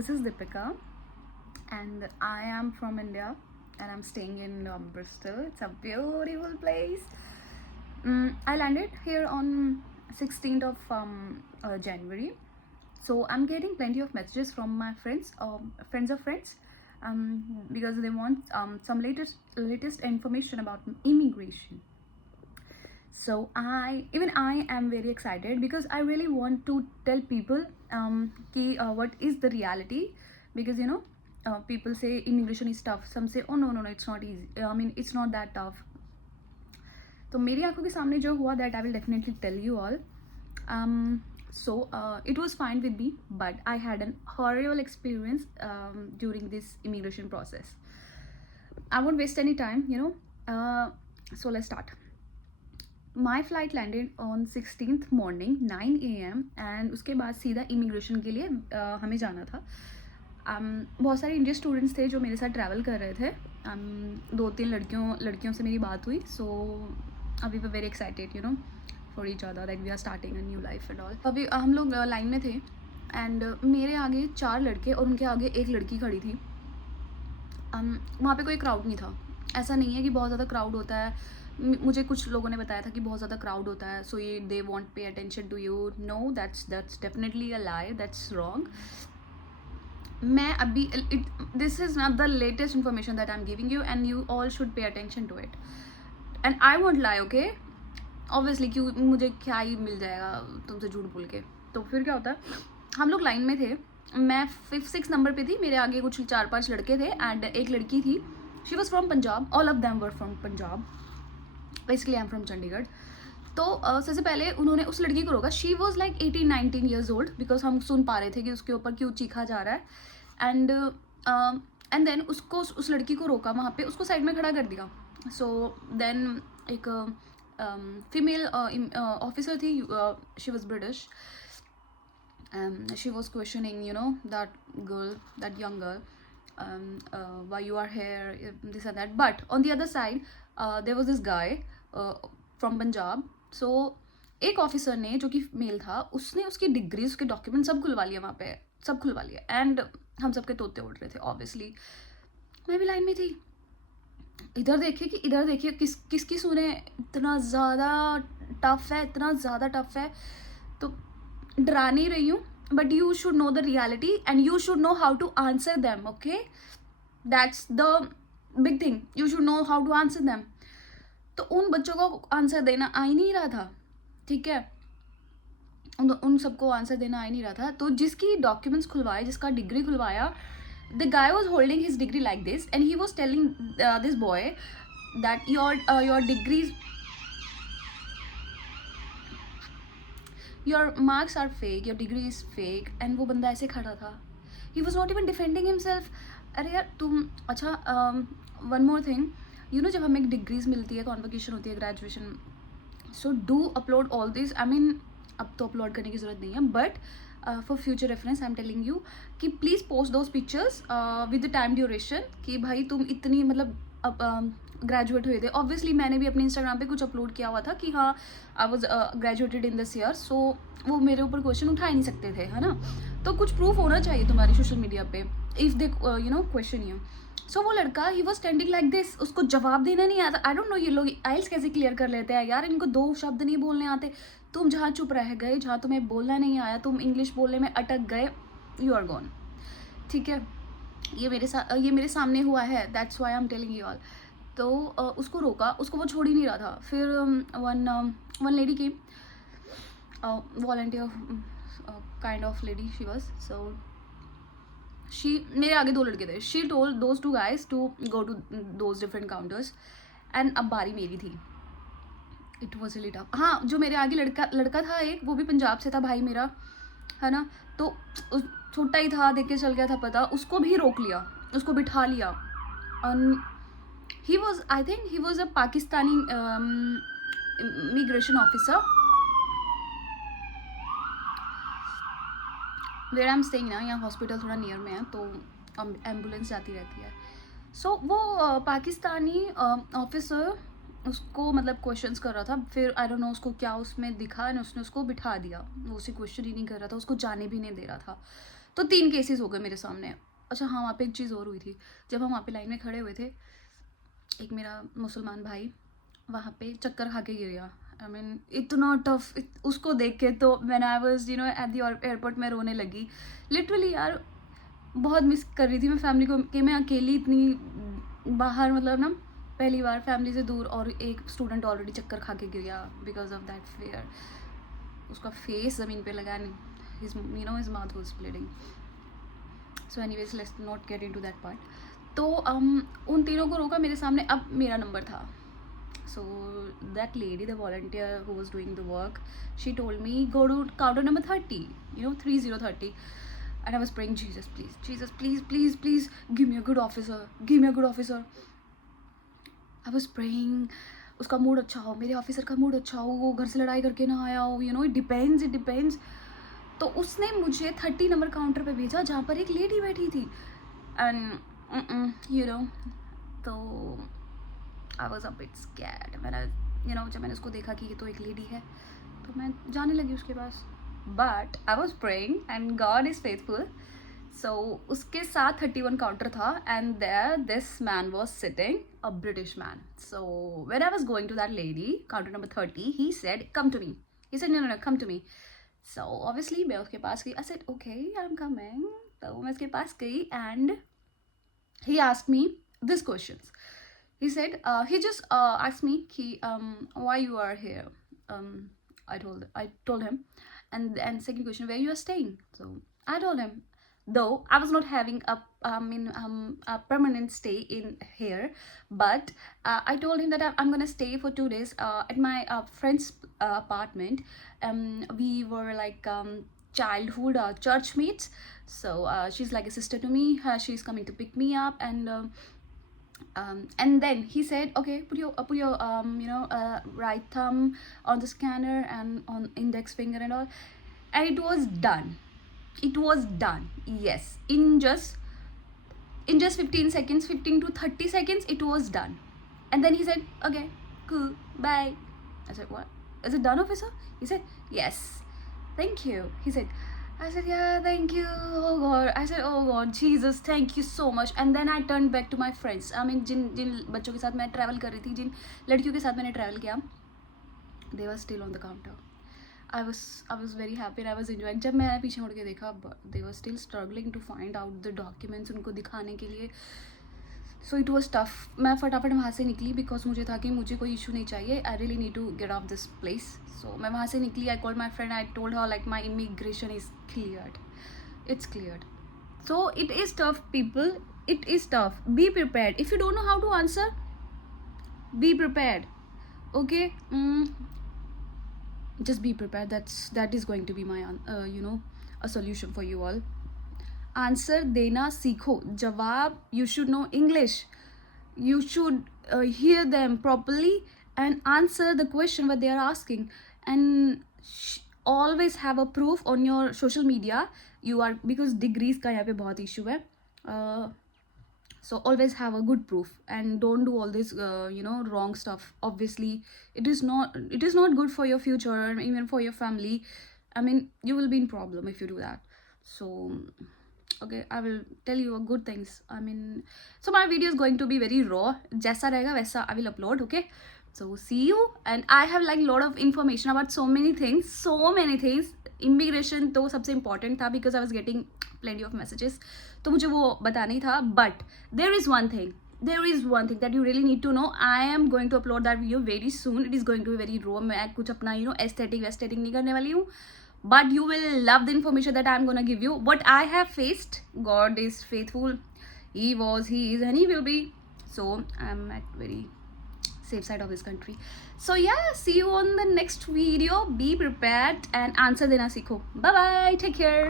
this is Deepika, and I am from India, and I'm staying in Bristol. It's a beautiful place. I landed here on 16th of January, so I'm getting plenty of messages from my friends, friends of friends, because they want some latest information about immigration. So I am very excited because I really want to tell people what is the reality, because people say immigration is tough. Some say, oh no, it's not easy. I mean, it's not that tough. तो मेरी आंखों के सामने जो हुआ, that I will definitely tell you all. So it was fine with me, but I had an horrible experience during this immigration process. I won't waste any time, so let's start. My flight landed on 16th morning 9 AM and उसके बाद सीधा immigration के लिए हमें जाना था. बहुत सारे इंडियन स्टूडेंट्स थे जो मेरे साथ ट्रैवल कर रहे थे. 2-3 लड़कियों से मेरी बात हुई. सो अभी we very excited for each other, that we are starting a new life and all. अभी हम लोग लाइन में थे एंड मेरे आगे 4 लड़के और उनके आगे एक लड़की खड़ी थी. वहाँ पे कोई क्राउड नहीं था. ऐसा नहीं है कि बहुत ज़्यादा क्राउड होता है. मुझे कुछ लोगों ने बताया था कि बहुत ज़्यादा क्राउड होता है, सो ये they want pay attention to you. No, that's definitely a lie, that's wrong. मैं अभी this is not the latest information that I am giving you and you all should pay attention to it. And I won't lie, okay. Obviously क्यों, मुझे क्या ही मिल जाएगा तुमसे झूठ बोल के. तो फिर क्या होता है, हम लोग लाइन में थे. मैं 5-6 नंबर पे थी. मेरे आगे कुछ 4-5 लड़के थे एंड एक लड़की थी. She was from Punjab. All of them were from Punjab. Basically I am from Chandigarh. तो सबसे पहले उन्होंने उस लड़की को रोका. She was like 18-19 years old, because हम सुन पा रहे थे कि उसके ऊपर क्यों चीखा जा रहा है. एंड देन उसको उस लड़की को रोका वहाँ पे, उसको साइड में खड़ा कर दिया. सो देन एक फीमेल ऑफिसर थी. She was British. She was questioning, that girl, that young girl, why you are here, this and that. But on the other side, there was this guy from Punjab. So एक officer ने, जो कि mail था, उसने उसकी degree, उसके document सब खुलवा लिया वहाँ पे, सब खुलवा लिया. एंड हम सबके तोते उड़ रहे थे. ऑब्वियसली मैं भी लाइन में थी. इधर देखिए किसकी सुने. इतना ज़्यादा टफ है, इतना ज़्यादा टफ है. तो डरा नहीं रही हूँ, but you should know the reality and you should know how to answer them. Okay, that's the big thing. You should know how to answer them. तो उन बच्चों को आंसर देना आ ही नहीं रहा था. ठीक है, उन सबको आंसर देना आ ही नहीं रहा था. तो जिसकी डॉक्यूमेंट्स खुलवाए, जिसका डिग्री खुलवाया, the guy was holding his degree like this and he was telling this boy that your degrees, your marks are fake, your degree is fake. and वो बंदा ऐसे खड़ा था. he was not even defending himself. अरे यार तुम, अच्छा one more thing, जब हमें डिग्रीज मिलती है, कॉन्वोकेशन होती है, graduation, so do upload all this. I mean अब तो अपलोड करने की ज़रूरत नहीं है, but for future reference I am telling you कि please post those pictures with the time duration, कि भाई तुम इतनी मतलब ग्रेजुएट हुए थे. ऑब्वियसली मैंने भी अपने इंस्टाग्राम पे कुछ अपलोड किया हुआ था कि हाँ I was graduated in this year. So वो मेरे ऊपर क्वेश्चन उठा ही नहीं सकते थे, है ना. तो कुछ प्रूफ होना चाहिए तुम्हारी सोशल मीडिया पे इफ़ दे क्वेश्चन यू. सो वो लड़का, he was standing like this. उसको जवाब देना नहीं आता. आई डोंट नो ये लोग आइल्स कैसे क्लियर कर लेते हैं यार. इनको 2 शब्द नहीं बोलने आते. तुम जहाँ चुप रह गए, जहाँ तुम्हें बोलना नहीं आया, तुम इंग्लिश बोलने में अटक गए, यू आर गॉन. ठीक है, ये मेरे सामने हुआ है. That's why I am telling you all. तो उसको रोका, उसको वो छोड़ ही नहीं रहा था. फिर वन लेडी की volunteer kind of lady she was. So मेरे आगे 2 लड़के थे. She told those 2 guys to go to those different counters and अब बारी मेरी थी. It was really tough. हाँ, जो मेरे आगे लड़का था एक, वो भी पंजाब से था भाई मेरा, है ना. तो छोटा ही था, देख के चल गया था पता. उसको भी रोक लिया, उसको बिठा लिया. he was, I think he was a Pakistani immigration officer where I'm staying ना. यहाँ हॉस्पिटल थोड़ा नियर में है, तो एम्बुलेंस जाती रहती है. सो वो पाकिस्तानी ऑफिसर उसको मतलब क्वेश्चंस कर रहा था. फिर आई डोंट नो उसको क्या उसमें दिखा, उसने उसको बिठा दिया. वो उसे क्वेश्चन ही नहीं कर रहा था, उसको जाने भी नहीं दे रहा था. तो 3 केसेस हो गए मेरे सामने। अच्छा हाँ, वहाँ पे एक चीज़ और हुई थी। जब हम वहाँ पे लाइन में खड़े हुए थे, एक मेरा मुसलमान भाई वहाँ पे चक्कर खा के गिर गया। आई मीन इतना टफ, उसको देख के तो when I was at the airport में रोने लगी लिटरली यार। बहुत मिस कर रही थी मैं फैमिली को कि मैं अकेली इतनी बाहर, मतलब ना पहली बार फैमिली से दूर, और एक स्टूडेंट ऑलरेडी चक्कर खा के गिर गया बिकॉज ऑफ दैट फेयर। उसका फेस ज़मीन पे लगा नहीं, his mouth was bleeding. So anyways let's not get into that part. तो उन तीनों को रोका मेरे सामने, अब मेरा नंबर था। So that lady, the volunteer who was doing the work, she told me go to counter number 30, 3030. And I was praying, Jesus please, Jesus please, please, please give me a good officer, give me a good officer. I was praying उसका mood अच्छा हो, मेरे officer का mood अच्छा हो, वो घर से लड़ाई करके ना आया हो, इट डिपेंड्स। तो उसने मुझे 30 नंबर काउंटर पे भेजा जहाँ पर एक लेडी बैठी थी। एंड तो I was a bit scared. मैंने जब मैंने उसको देखा कि ये तो एक लेडी है, तो मैं जाने लगी उसके पास। But I was praying and God is faithful. So उसके साथ 31 काउंटर था, and there this man was sitting, a British man. So when I was going to that lady counter number 30, he said come to me, he said no no come to me. So obviously मैं उसके पास गई। I said okay I am coming. तो मैं उसके पास गई and he asked me this questions. He said he just asked me why you are here. I told him, and second question, where you are staying. So I told him, though I was not having a permanent stay in here, but I told him that I'm gonna stay for 2 days at my friend's apartment. We were like childhood church mates. So she's like a sister to me. She's coming to pick me up, and then he said, okay, put your right thumb on the scanner and on index finger and all, and it was done. It was done. Yes, in just 15 seconds, 15 to 30 seconds, it was done. And then he said, okay, cool, bye. I said, what? Is it done, officer? He said, yes, thank you. He said, I said, yeah, thank you. Oh God. I said, oh God, Jesus, thank you so much. And then I turned back to my friends. I mean, जिन बच्चों के साथ मैं travel कर रही थी, जिन लड़कियों के साथ मैंने ट्रैवल किया, they were still on the counter. I was very happy and I was enjoying. जब मैं पीछे मुड़ के देखा, they were still struggling to find out the documents उनको दिखाने के लिए. So it was tough. मैं फटाफट वहाँ से निकली because मुझे था कि मुझे कोई issue नहीं चाहिए. I really need to get off this place. So मैं वहाँ से निकली. I called my friend. I told her like my immigration is cleared. It's cleared. So it is tough, people. It is tough. Be prepared. If you don't know how to answer, be prepared. Okay. Just be prepared. That is going to be my a solution for you all. Answer देना सीखो. जवाब, you should know English. You should hear them properly and answer the question what they are asking. And always have a proof on your social media. You are, because degrees का यहाँ पे बहुत issue है. So always have a good proof and don't do all this wrong stuff. Obviously it is not good for your future and even for your family. I mean, you will be in problem if you do that. So okay, I will tell you a good things. I mean, so my video is going to be very raw. जैसा रहेगा वैसा I will upload. Okay, so see you. And I have like lot of information about so many things. Immigration तो सबसे important था because I was getting plenty of messages. तो मुझे वो बताना ही था. But there is one thing that you really need to know. I am going to upload that video very soon. It is going to be very raw. मैं कुछ अपना aesthetic नहीं करने वाली हूँ. But you will love the information that I'm gonna give you. What I have faced, God is faithful. He was, He is, and He will be. So I'm at very safe side of this country. So yeah, see you on the next video. Be prepared and answer dena sikho. Bye bye. Take care.